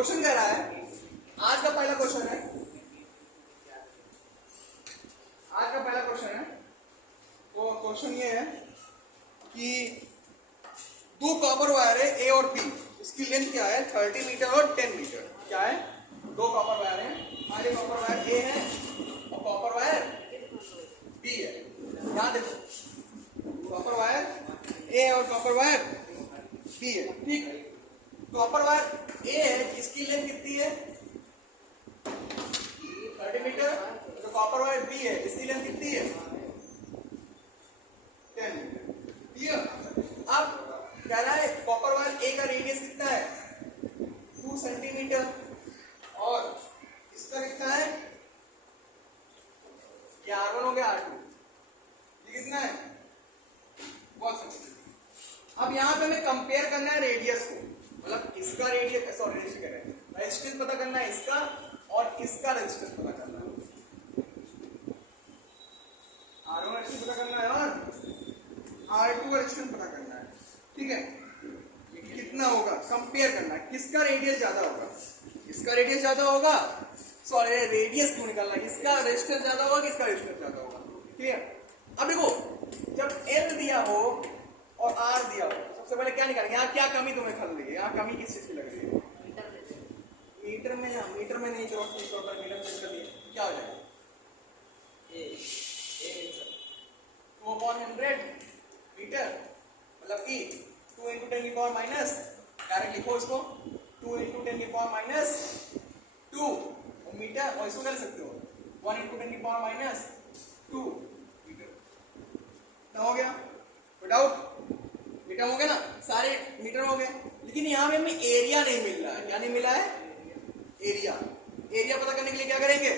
Question कह रहा है, आज का पहला क्वेश्चन है, तो क्वेश्चन ये है कि दो कॉपर वायर है ए और बी, इसकी लेंथ क्या है 30 मीटर और 10 मीटर। क्या है, दो कॉपर वायर है, हमारे कॉपर वायर ए है और कॉपर वायर बी है। ध्यान देखो, कॉपर वायर ए और कॉपर वायर बी है, ठीक। कॉपर वायर ए है, इसकी लेंथ कितनी है 30 मीटर, तो कॉपर वायर बी है, इसकी लेंथ कितनी है 10 मीटर, ठीक है। अब कह रहा है कॉपर वायर ए का रेडियस कितना है 2 सेंटीमीटर और इसका कितना है, ये R1 हो गया, R2 ये कितना है 1 सेंटीमीटर। अब यहाँ पे हमें कंपेयर करना है रेडियस को, मतलब इसका रेडियस, सॉरी रेजिस्टेंस पता करना है इसका और इसका रेजिस्टेंस पता करना है, R1 रेजिस्टेंस पता करना है और R2 रेजिस्टेंस पता करना है, ठीक है। कितना होगा कंपेयर करना है, किसका रेडियस ज्यादा होगा, इसका रेडियस ज्यादा होगा, सॉरी रेडियस क्यों निकालना है, इसका रेजिस्टेंस ज्यादा होगा, किसका रेजिस्टेंस ज्यादा होगा, ठीक है। अब देखो, जब L दिया हो और R दिया हो, सबसे पहले क्या निकालेंगे, यहाँ क्या कमी तुम्हें खल रही है, यहाँ कमी किस चीज की लग रही है, मीटर में, यहाँ मीटर में नहीं, चलो मीटर में चेक कर लिए, क्या हो जाएगा 2/100 मीटर, मतलब कि 2 × 10 की पावर माइनस, डायरेक्ट लिखो इसको 2 × 10 की पावर माइनस 2 मीटर, और इसको कर सकते हो 1 × 10 की पावर माइनस 2 मीटर। ना हो गया, विदाउट मीटर हो गया ना, सारे मीटर हो गए, लेकिन यहाँ पे हमें एरिया नहीं मिल रहा है। क्या नहीं मिला है, एरिया। एरिया पता करने के लिए क्या करेंगे,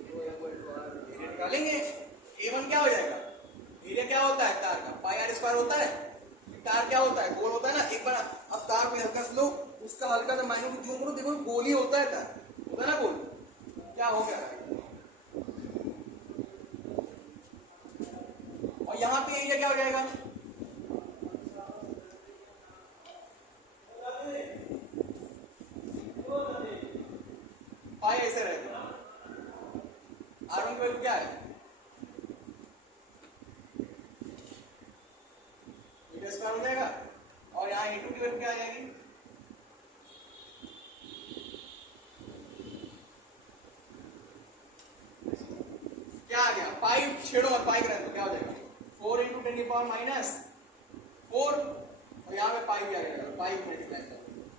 एरिया निकालेंगे। A1 क्या हो जाएगा, एरिया क्या होता है तार का, πr² होता है। तार क्या होता है, गोल होता है ना। एक बार अब तार को हल्का सा लो, उसका हल्का सा माइनस जूम करो, देखो गोल ही होता है, तार होता है ना गोल। क्या हो गया, और यहाँ पे एरिया क्या हो जाएगा, पाई ऐसे रहेगा। R1 की वैल्यू क्या है, मीटर स्क्वायर हो जाएगा, और यहाँ A2 की वैल्यू क्या आ जाएगी, क्या आ गया, पाई छेड़ो और पाई करें तो क्या हो जाएगा 4 × 10 की पावर माइनस 4, और यहाँ पे पाई भी आ जाएगा, पाई मल्टीप्लाई करो,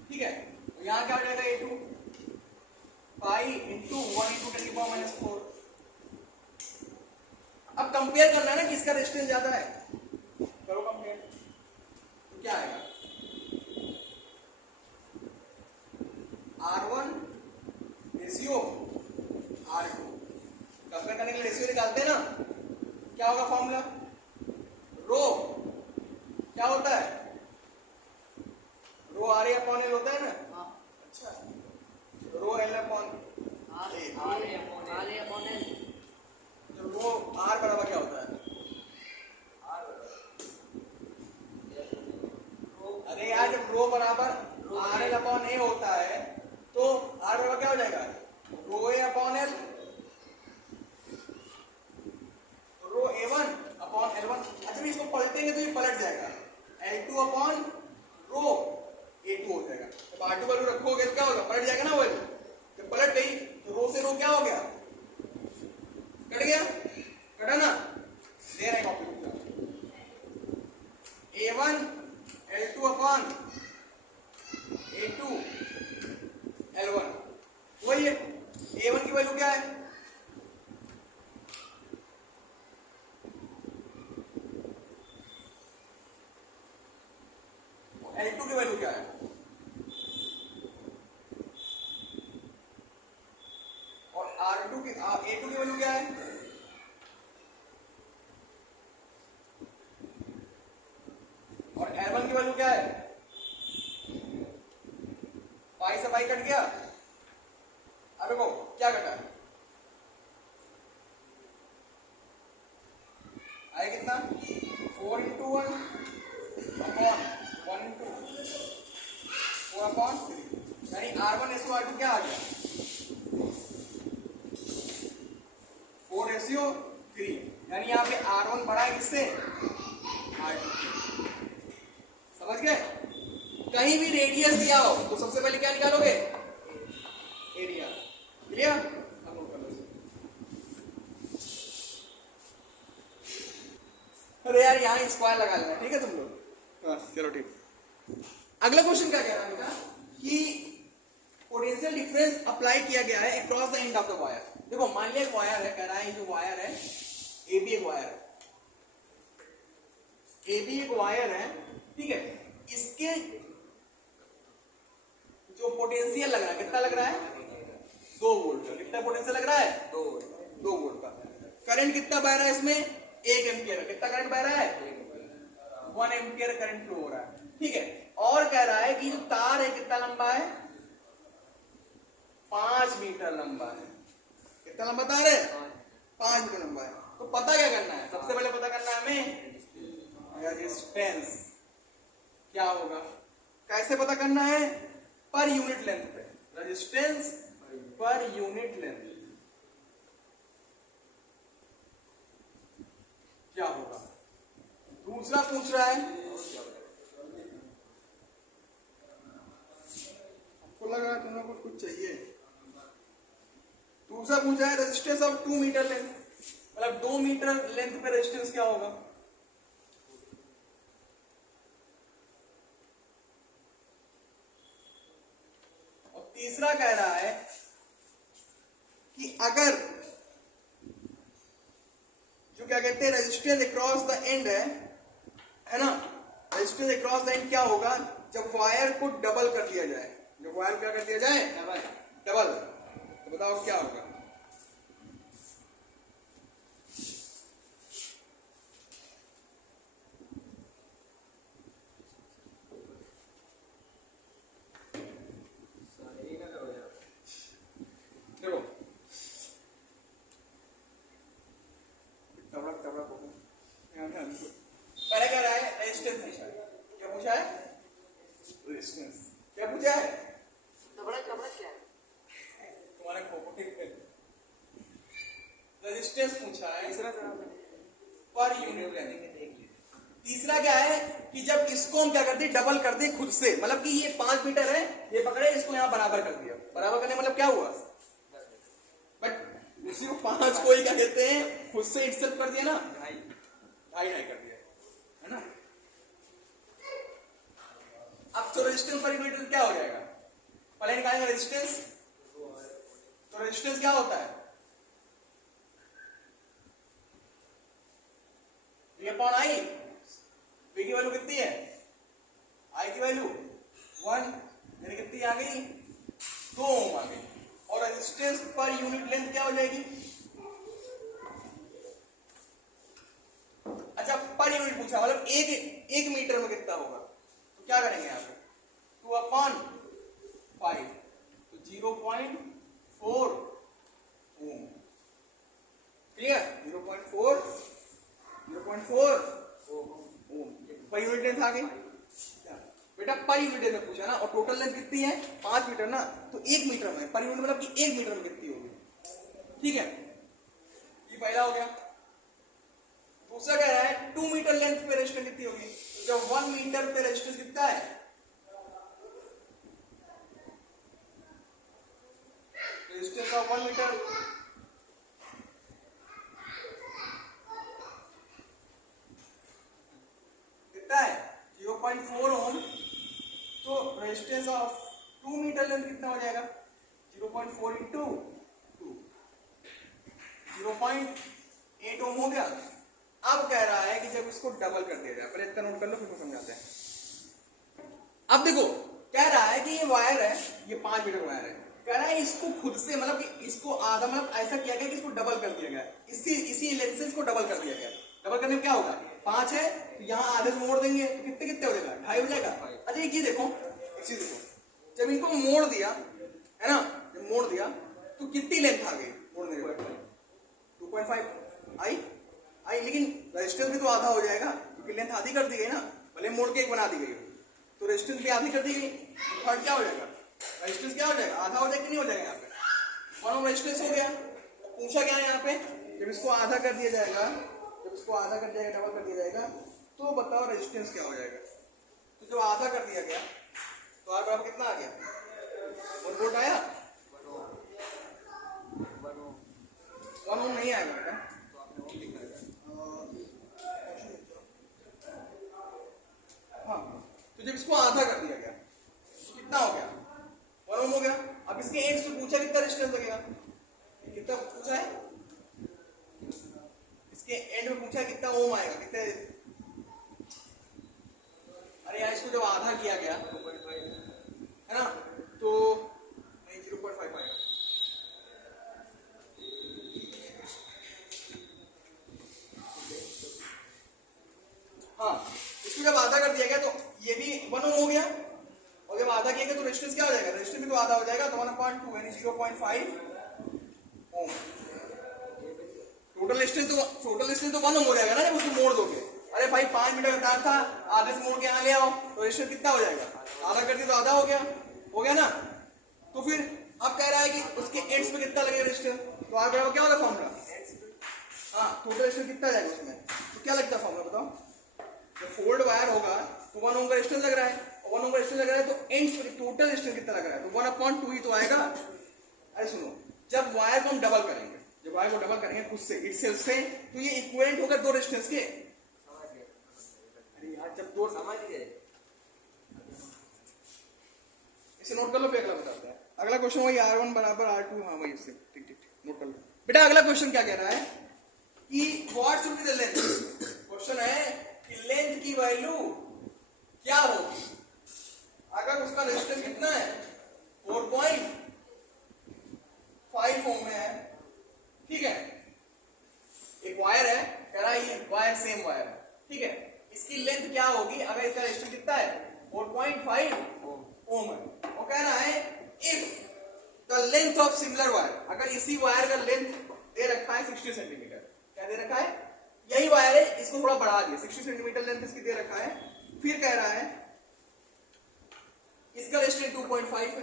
ठीक है। तो यहाँ क्या हो जाएगा A2 पाई इंटू 1 × 10 की पावर माइनस 4। अब कंपेयर करना है ना किसका रेजिस्टेंस ज्यादा है, करो कंपेयर, तो क्या आएगा R1 रेशियो R2। कंपेयर करने के लिए रेशियो निकालते हैं ना, क्या होगा फॉर्मूला, रो क्या होता है, रो RA/L होता है ना, अच्छा रो L/A, तो रो R बराबर क्या होता है, अरे यार जब रो बराबर RL/A होता है तो R बराबर क्या हो जाएगा, रो A/L, रो A1/L1। अच्छा भी इसको पलटेंगे तो ये पलट जाएगा, L2/रो A2 हो जाएगा। जब R2 वैल्यू रखोगे तो क्या होगा, पलट जाएगा ना वैल्यू, जब पलट गई तो रो से रो क्या हो गया, कट गया, कटा ना, दे रहे कॉपी A1 L2/A2 L1, वही है। A1 की वैल्यू क्या है, L2 की वैल्यू क्या है, और R2 की A2 की वैल्यू क्या है, और L1 की वैल्यू क्या है, पाई से पाई कट गया। अब देखो क्या कटा, आया कितना 4 × 1/1 × 4 4/3 यानी R1:R2 क्या आ गया 4:3 यानी यहाँ पे R1 बड़ा है किससे R2 से। समझ गए। कहीं भी रेडियस दिया हो तो सबसे पहले क्या निकालोगे एरिया। क्लियर। अरे यार यहाँ स्क्वायर लगा लेना ठीक है तुम लोग। हाँ चलो ठीक। अगला क्वेश्चन क्या कह रहा है बेटा कि पोटेंशियल डिफरेंस अप्लाई किया गया है across the end of the wire. देखो मान लिया एक वायर है, कह रहा है जो वायर है ए बी एक वायर है, ए बी एक वायर है ठीक है। इसके जो पोटेंशियल लग रहा है कितना लग रहा है 2 वोल्ट का। कितना पोटेंशियल लग रहा है 2 वोल्ट का। करंट कितना बह रहा है इसमें 1 एम्पियर। कितना करंट बह रहा है 1 एम्पियर करंट फ्लो हो रहा है ठीक है। और कह रहा है कि जो तार है कितना लंबा है 5 मीटर लंबा है। कितना लंबा तार है 5 मीटर लंबा है। तो पता क्या करना है सबसे पहले पता करना है हमें रेजिस्टेंस क्या होगा। कैसे पता करना है पर यूनिट लेंथ पे। रेजिस्टेंस पर यूनिट लेंथ क्या होगा। दूसरा पूछ रहा है आपको लग रहा है तुम लोग को कुछ चाहिए। दूसरा पूछा है रेजिस्टेंस ऑफ 2 मीटर लेंथ मतलब 2 मीटर लेंथ पे रेजिस्टेंस क्या होगा। और तीसरा कह रहा है कि अगर जो क्या कहते हैं रेजिस्टेंस अक्रॉस द एंड है ना। रेजिस्टेंस अक्रॉस द एंड क्या होगा जब वायर को डबल कर दिया जाए। जब वायर क्या कर दिया जाए डबल। तो बताओ क्या होगा। देखो पहले क्या रहा है रेजिस्टेंस पूछा है। क्या पूछा है रेजिस्टेंस। क्या पूछा है तुम्हारे रेजिस्टेंस पूछा है पर यूनिट लेंथ। तीसरा क्या है कि जब इसको हम क्या करते हैं डबल कर दे खुद से मतलब कि ये 5 मीटर है ये पकड़े इसको यहाँ बराबर कर दिया। बराबर करने मतलब क्या हुआ बट उसी को 5 को ही क्या कहते हैं खुद से इटसेल्फ कर दिया ना ढाई कर दिया है ना। अब तो रेजिस्टेंस पर यूनिट क्या हो जाएगा पहले निकालेंगे रेजिस्टेंस। तो रेजिस्टेंस क्या होता है V अपॉन आई। V की वैल्यू कितनी है I की वैल्यू 1 यानी कितनी आ गई 2 ओम आ गई। और रेजिस्टेंस पर यूनिट लेंथ क्या हो जाएगी। अच्छा पर यूनिट पूछा मतलब एक मीटर में कितना होगा। तो क्या करेंगे यहाँ पे 2/5 तो 0.4 ओम। क्लियर 0.4 ओम पर यूनिट लेंथ आ गई बेटा। पर यूनिट लेंथ पूछा ना और टोटल लेंथ कितनी है 5 मीटर ना। तो 1 मीटर में पर यूनिट मतलब कि 1 मीटर में कितनी होगी। ठीक है ये पहला हो गया। दूसरा कह रहा है 2 मीटर लेंथ पे रेजिस्टेंस कितनी होगी। तो जब 1 मीटर पे रेजिस्टेंस कितना है रेजिस्टेंस ऑफ 1 मीटर कितना है 0.4 ओम। तो रेजिस्टेंस ऑफ 2 मीटर लेंथ कितना हो जाएगा 0.4 इंटू 2 0.8 ओम हो गया। अब कह रहा है कि जब इसको डबल कर दिया जाए पहले इतना नोट कर लो फिर समझाते हैं। अब देखो कह रहा है कि ये वायर है ये 5 मीटर वायर है। कह रहा है इसको खुद से मतलब कि इसको आधा मतलब ऐसा किया गया कि इसको डबल कर दिया गया। इसी लेंथ से इसको डबल कर दिया गया। डबल करने में क्या होगा 5 है तो यहाँ आधे से मोड़ देंगे तो कितने कितने हो जाएगा 2.5 हो जाएगा। अच्छा एक चीज देखो जब इनको मोड़ दिया है ना जब मोड़ दिया तो कितनी लेंथ आ गई मोड़ने के बाद 2.5 आई लेकिन रेजिस्टेंस भी तो आधा हो जाएगा क्योंकि लेंथ आधी कर दी गई ना भले मोड़ के एक बना दी गई। तो रेजिस्टेंस भी आधी कर दी गई, थर्ड क्या हो जाएगा, रेजिस्टेंस क्या हो जाएगा, आधा हो जाएगा कि नहीं हो जाएगा यहाँ पे, 1 ओम रेजिस्टेंस हो गया। पूछा क्या है यहाँ पे, जब इसको आधा कर दिया जाएगा, जब इसको आधा कर दिया जाएगा, डबल कर दिया जाएगा, तो बताओ रेजिस्टेंस क्या हो जाएगा। तो जब आधा कर दिया गया तो आर बराबर कितना आ गया, 1 वोल्ट आया, 1 ओम नहीं आएगा बेटा, हाँ। तो जब इसको आधा कर दिया गया तो कितना हो गया, 1 ओम हो गया। अब इसके एंड से पूछा कितना रेजिस्टेंस लगेगा, कितना पूछा है, इसके एंड में पूछा कितना ओम आएगा, कितने, अरे यार इसको जब आधा किया गया है ना, तो नहीं 0.5 आएगा, हाँ। इसको जब आधा कर दिया गया तो ये भी 1 ओम हो गया, और जब आधा किया गया तो रेजिस्टेंस क्या हो जाएगा, रेजिस्टेंस भी तो आधा हो जाएगा, तो 1/2 यानी 0.5 ओम। टोटल रेजिस्टेंस तो 1 ओम हो जाएगा ना जब उसको मोड़ दोगे। अरे भाई 5 मीटर का तार था, आधे से मोड़ के यहाँ ले आओ तो रेजिस्टेंस कितना हो जाएगा, आधा कर दिया तो आधा हो गया ना। तो फिर अब कह रहा है कि उसके एंड्स पे कितना लगेगा रेजिस्टेंस, तो आर बराबर क्या होगा फॉर्मूला, हाँ टोटल रेजिस्टेंस कितना जाएगा उसमें, तो क्या लगता है फॉर्मूला बताओ, जब फोल्ड वायर होगा तो 1 ओम का रेजिस्टेंस लग रहा है, 1 ओम का रेजिस्टेंस लग रहा है तो एंड्स पे टोटल रेजिस्टेंस कितना लग रहा है, तो 1/2 ही तो आएगा। अरे सुनो, जब वायर को हम डबल करेंगे, जब वायर को डबल करेंगे खुद से इटसेल्फ से, तो ये इक्विवेलेंट होगा दो रेजिस्टेंस के। अरे यार जब दो समझ गए, इसे नोट कर लो, फिर अगला बताते हैं। अगला क्वेश्चन वही R1 बराबर R2, हाँ वही इससे ठीक ठीक नोट कर लो बेटा। अगला क्वेश्चन क्या कह रहा है कि what should be the length, question है कि लेंथ की वैल्यू क्या होगी अगर उसका रेजिस्टेंस कितना है 4.5 ओम है, ठीक है। एक वायर है, कह रहा है ये वायर सेम वायर है, ठीक है। इसकी लेंथ क्या होगी अगर इसका रेजिस्टेंस कितना है 4.5 ओम है। वो कह रहा है if the length of similar wire, अगर इसी वायर का लेंथ दे रखा है 60 सेंटीमीटर, क्या दे रखा है, यही वायर है, इसको थोड़ा बढ़ा दिया, 60 सेंटीमीटर लेंथ इसकी दे रखा है। फिर कह रहा है इसका रेजिस्टेंस 2.5 है,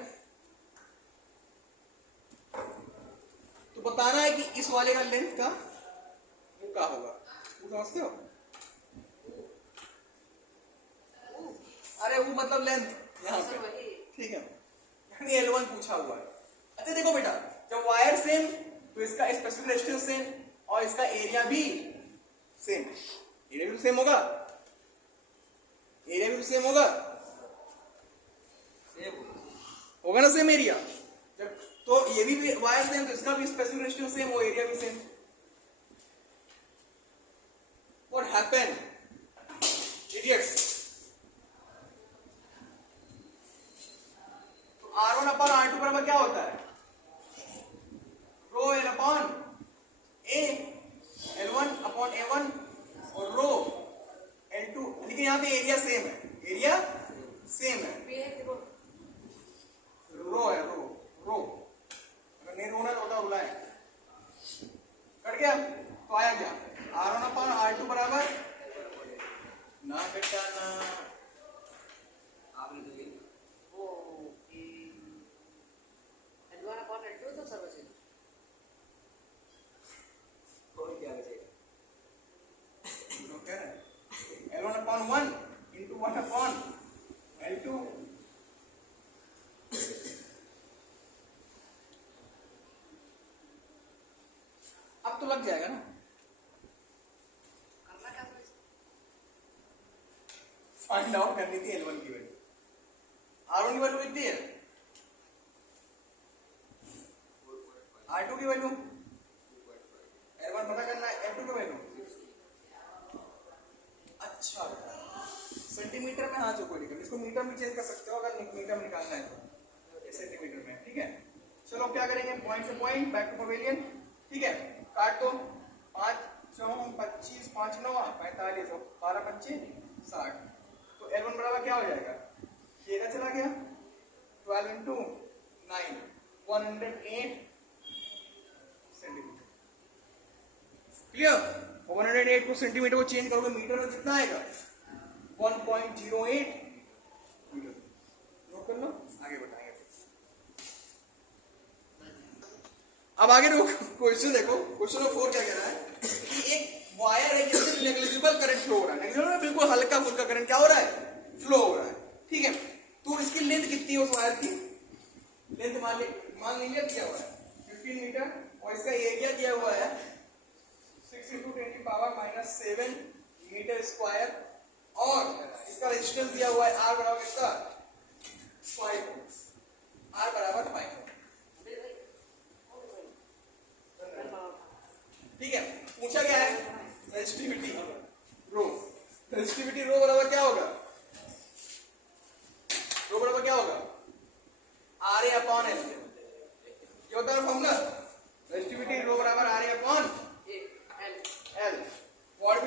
तो बताना है कि इस वाले का लेंथ का वो क्या होगा, वो समझते हो, अरे वो मतलब लेंथ यहाँ पे, ठीक है, यानी L1 पूछा हुआ है। अच्छा देखो बेटा, जब वायर सेम तो इसका स्पेसिफिक रेजिस्टेंस सेम और इसका एरिया भी सेम, एरिया भी सेम होगा, एरिया भी सेम होगा, होगा ना सेम एरिया। जब तो ये भी वायर सेम तो इसका भी स्पेसिफिक रेजिस्टेंस सेम और एरिया भी सेम। व्हाट हैपन इडियट्स, तो R1/R2 बराबर क्या होता है, रो L/A, L1/A1 और रो L2, लेकिन यहाँ पे एरिया सेम है, एरिया सेम है, रो है, रो अगर नहीं रोना तो होता है, कट गया तो आया क्या R1/R2 बराबर ना बेटा ना, आपने तो वो L1/L2 तो सर्वचन क्या बचेगा, L1/1 into 1/L2, अब तो लग जाएगा ना, करना क्या फाइंड आउट करनी थी L1 की वैल्यू, R1 की वैल्यू कितनी है, R2 की वैल्यू, L1 पता करना है, L2 की वैल्यू, अच्छा सेंटीमीटर में, हाँ जो कोई दिक्कत, इसको मीटर में चेंज कर सकते हो अगर मीटर में निकालना है तो सेंटीमीटर में, ठीक है। चलो क्या करेंगे, पॉइंट से पॉइंट बैक टू पवेलियन, ठीक है। काट दो, 5 4 25 5 9 45 12 25 60, तो L1 बराबर क्या हो जाएगा, ये ना चला गया 12 into 9 108 सेंटीमीटर, क्लियर। 108 को सेंटीमीटर को चेंज करोगे मीटर में कितना आएगा 1.08 अब आगे क्वेश्चन देखो, क्वेश्चन नंबर 4 क्या कह रहा है कि एक वायर है जिससे नेग्लिजिबल करंट फ्लो हो रहा है, नेग्लिजिबल बिल्कुल हल्का फुल्का करंट क्या हो रहा है, फ्लो हो रहा है, ठीक है। तो इसकी लेंथ कितनी है उस वायर की, लेंथ मान लीजिए दिया हुआ है 15 मीटर और इसका एरिया दिया हुआ है 6 × 10⁻⁷ मीटर स्क्वायर और इसका रेजिस्टेंस दिया हुआ है R बराबर इसका 5 ओम, R बराबर 5 ओम, ठीक है। पूछा क्या है रेजिस्टिविटी रो, रेजिस्टिविटी रो बराबर क्या होगा, रो बराबर क्या होगा RA/L, क्या होता है फॉर्मूला, रेजिस्टिविटी रो बराबर RA/L। What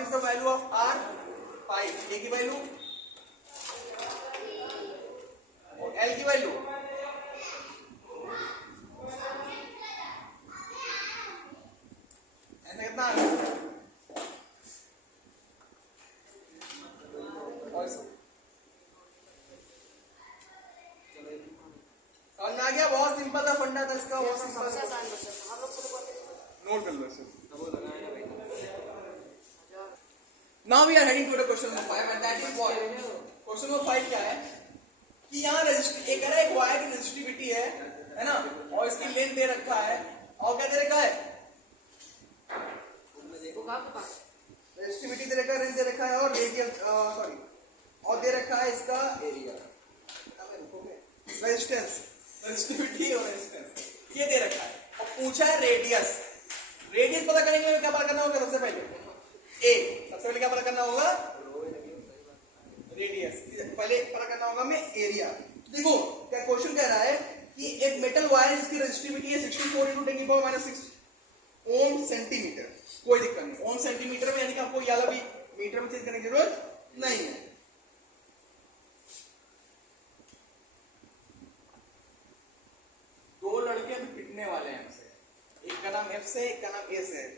is the value of R, 5, A की वैल्यू और L की वैल्यू, ऐसा कितना आ गया, समझ में आ गया, बहुत सिंपल था, फंडा था इसका, बहुत सिंपल था, नोट कर लो sir. Now we are heading to the question number 5 and that is what? Question number 5 क्या है कि यहाँ एक है एक वायर की रेजिस्टिविटी है ना, और इसकी लेंथ दे रखा है और क्या दे रखा है, रेजिस्टिविटी दे रखा है, रेंज दे रखा है और रेडियल सॉरी और दे रखा है इसका एरिया, रेजिस्टेंस, रेजिस्टिविटी और रेजिस्टेंस ये दे रखा है और पूछा है रेडियस। रेडियस पता करने के लिए क्या पता करना होगा, सबसे पहले क्या पता करना होगा, रेडियस, पहले पता करना होगा हमें एरिया। देखो क्या क्वेश्चन कह रहा है कि एक मेटल वायर जिसकी रेजिस्टिविटी है 64 × 10⁻⁶ ओम सेंटीमीटर, कोई दिक्कत नहीं, ओम सेंटीमीटर में यानी कि आपको याला भी मीटर में चेंज करने की जरूरत नहीं है। दो लड़के अभी पिटने वाले हैं हमसे, एक का नाम F से, एक का नाम A से है।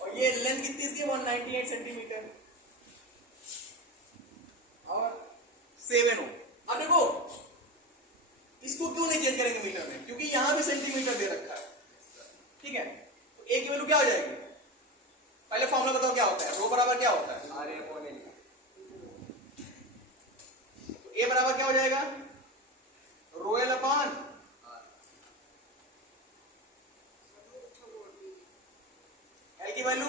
और ये लेंथ कितनी इसकी 198 सेंटीमीटर और 7 ओम। अब देखो इसको क्यों नहीं चेंज करेंगे मीटर में, क्योंकि यहां भी सेंटीमीटर दे रखा है, ठीक है। तो A की वैल्यू क्या हो जाएगी, पहले फॉर्मूला बताओ क्या होता है, रो बराबर क्या होता है RA/L, तो A बराबर क्या हो जाएगा ρL/R, L की वैल्यू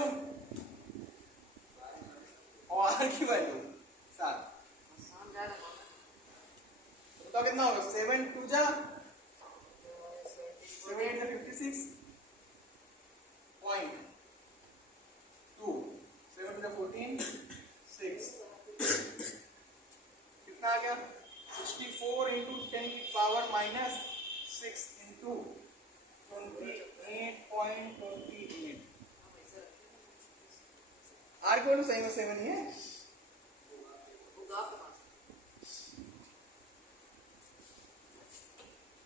और R की वैल्यू 7, तो कितना होगा 7 2 जा 7 8 56 पॉइंट 2, 7 2 14 6, कितना आ गया 64 × 10⁻⁻6 × 28.28। R की वैल्यू सही में 7 ही है,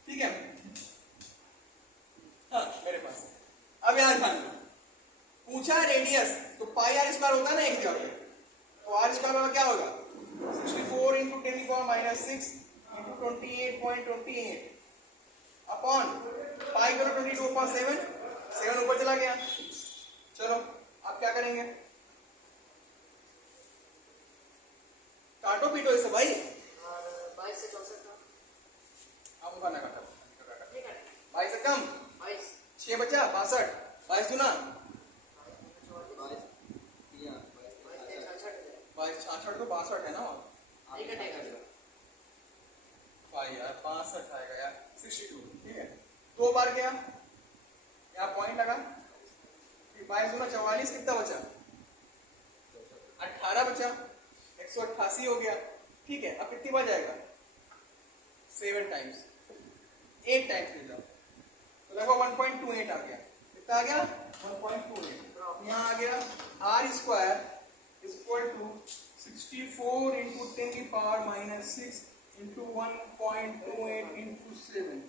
ठीक है। हाँ मेरे पास अब यार ध्यान दो, पूछा है रेडियस, तो πr² होता है ना एक जगह पे, तो r² क्या होगा 64 × 10⁻⁻6 × 28.28 अपॉन पाई करो 22/7, 7 ऊपर चला गया। चलो आप क्या करेंगे, काटो पीटो इसे भाई, 22 से 64 का आप करना काटा 22 से कम 6 बचा 62, 22 दूना 22 66 तो 62 है ना, भाई यार 65 आएगा यार 62, ठीक है। 2 बार गया यहाँ पॉइंट लगा, 22 दूना 44, कितना बचा 18 बचा, 188 हो गया, ठीक है। अब कितनी बार जाएगा 7 टाइम्स, 8 टाइम्स ले जाओ, तो देखो 1.28 आ गया, कितना आ गया 1.28, यहाँ आ गया R² = 64 × 10⁻⁻6 × 1.28 × 7।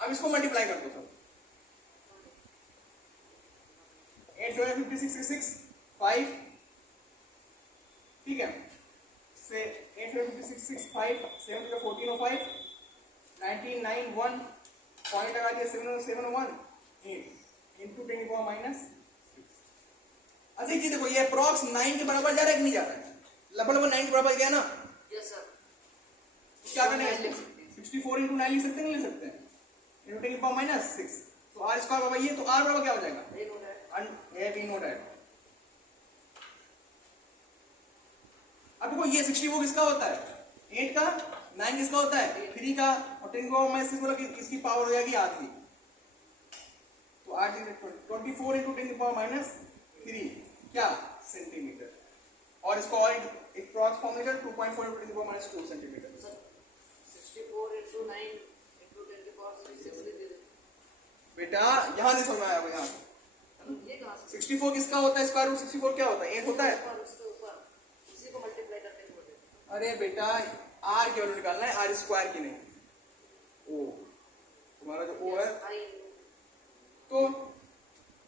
अब इसको मल्टीप्लाई कर दो सब, 856 5, ठीक है, से 856 5 7 to 1405 19 9 1 पॉइंट लगा दिया 701 8 इनटू 10 की पावर माइनस 6। अच्छा जी देखो ये अप्रॉक्स 9 के बराबर जा रहा है कि नहीं जा रहा है? लगभग 9 के बराबर गया ना? Yes sir. क्या करना है लिख इसको? सकते हैं। 64 इंटू 9 लिख सकते हैं, नहीं लिख सकते हैं? इंटू 10 की पावर माइनस 6, तो आर स्क्वायर बराबर ये, तो आर बराबर क्या हो जाएगा? ये नोट है। ए बी नोट है। अब देखो ये 64 किसका होता है? 8 का, 9 किसका होता है? 3 का, और 10 को मैं इससे बोला कि इसकी पावर हो जाएगी आधी, तो आर 24 इंटू 10 की पावर माइनस 3 क्या सेंटीमीटर, और इसको और एक क्रॉस फॉर्म लेकर 2.4 इंटू 10 की power minus 2 centimetre. Sir 64 into 9 into 10 की पावर 6 लिख दीजिए। बेटा यहां नहीं समझ में आया, यहाँ ये कहाँ से? 64 किसका होता है? स्क्वायर रूट 64 क्या होता है? 8 होता है। ऊपर उसके ऊपर उसी को मल्टीप्लाई करके छोड़ देते। अरे बेटा आर की वैल्यू निकालना है, आर स्क्वायर की नहीं, ओ तुम्हारा जो ओ है। आई तो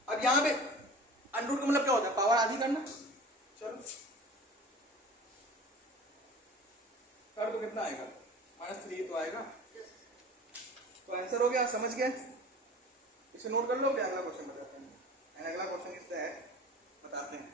अब यहाँ पे अंडरूट का मतलब क्या होता है? पावर आधी करना। चलो कर तो कितना आएगा? -3 तो आएगा। तो आंसर हो गया, समझ गए? इसे नोट कर लो, फिर अगला क्वेश्चन बताते हैं। अगला क्वेश्चन इस है, बताते हैं।